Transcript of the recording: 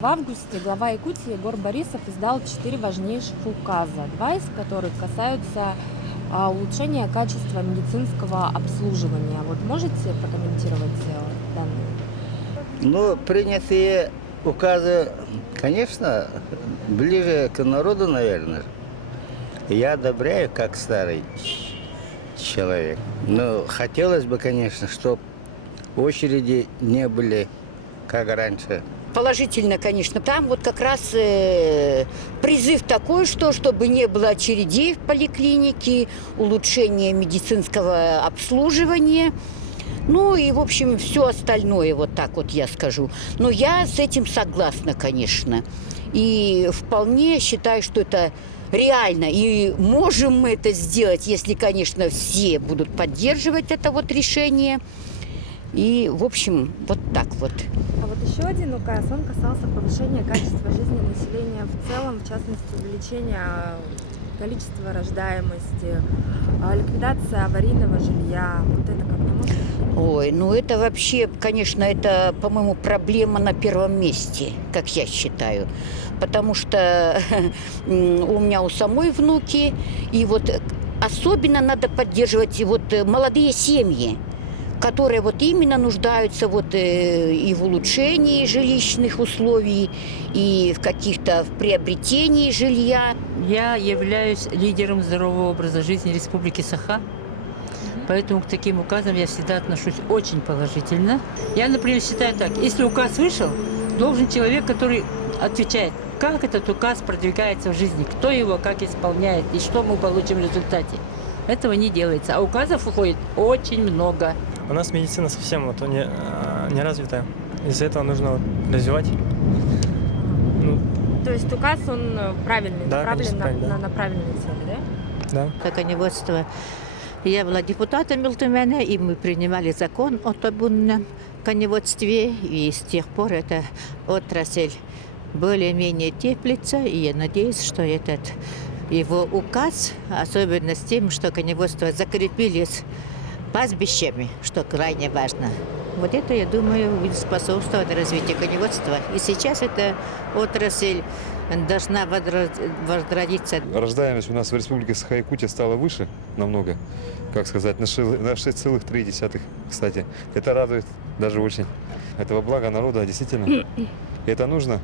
В августе глава Якутии Егор Борисов издал 4 важнейших указа, 2 из которых касаются улучшения качества медицинского обслуживания. Вот можете прокомментировать данные? Ну, принятые указы, конечно, ближе к народу, наверное. Я одобряю, как старый человек. Но хотелось бы, конечно, чтобы очереди не были, как раньше. Положительно, конечно. Там вот как раз призыв такой, что чтобы не было очередей в поликлинике, улучшение медицинского обслуживания. Ну и, в общем, все остальное, вот так вот я скажу. Но я с этим согласна, конечно. И вполне считаю, что это реально. И можем мы это сделать, если, конечно, все будут поддерживать это вот решение. И, в общем, вот так вот. А вот еще один указ, он касался повышения качества жизни населения в целом, в частности, увеличения количества рождаемости, ликвидация аварийного жилья. Вот это как поможет? Ой, ну это вообще, конечно, это, по-моему, проблема на первом месте, как я считаю. Потому что у меня у самой внуки, и вот особенно надо поддерживать вот молодые семьи, которые вот именно нуждаются вот и в улучшении жилищных условий, и в каких-то в приобретении жилья. Я являюсь лидером здорового образа жизни Республики Саха, поэтому к таким указам я всегда отношусь очень положительно. Я, например, считаю так, если указ вышел, должен человек, который отвечает, как этот указ продвигается в жизни, кто его как исполняет и что мы получим в результате. Этого не делается, а указов уходит очень много. У нас медицина совсем вот не развитая. Из-за этого нужно вот развивать. Ну, То есть указ, он правильный, Да, направлен конечно, правильно, на правильные цели, да? да. Коневодство. Я была депутатом Мелтумена, и мы принимали закон о табунном коневодстве, и с тех пор эта отрасль более-менее теплится, и я надеюсь, что этот его указ, особенно с тем, что коневодство закрепились пастбищами, что крайне важно. Вот это, я думаю, будет способствовать развитию коневодства. И сейчас эта отрасль должна возродиться. Рождаемость у нас в Республике Саха-Якутия стала выше намного, как сказать, на 6,3, кстати. Это радует даже очень. Это во благо народа, действительно. И это нужно.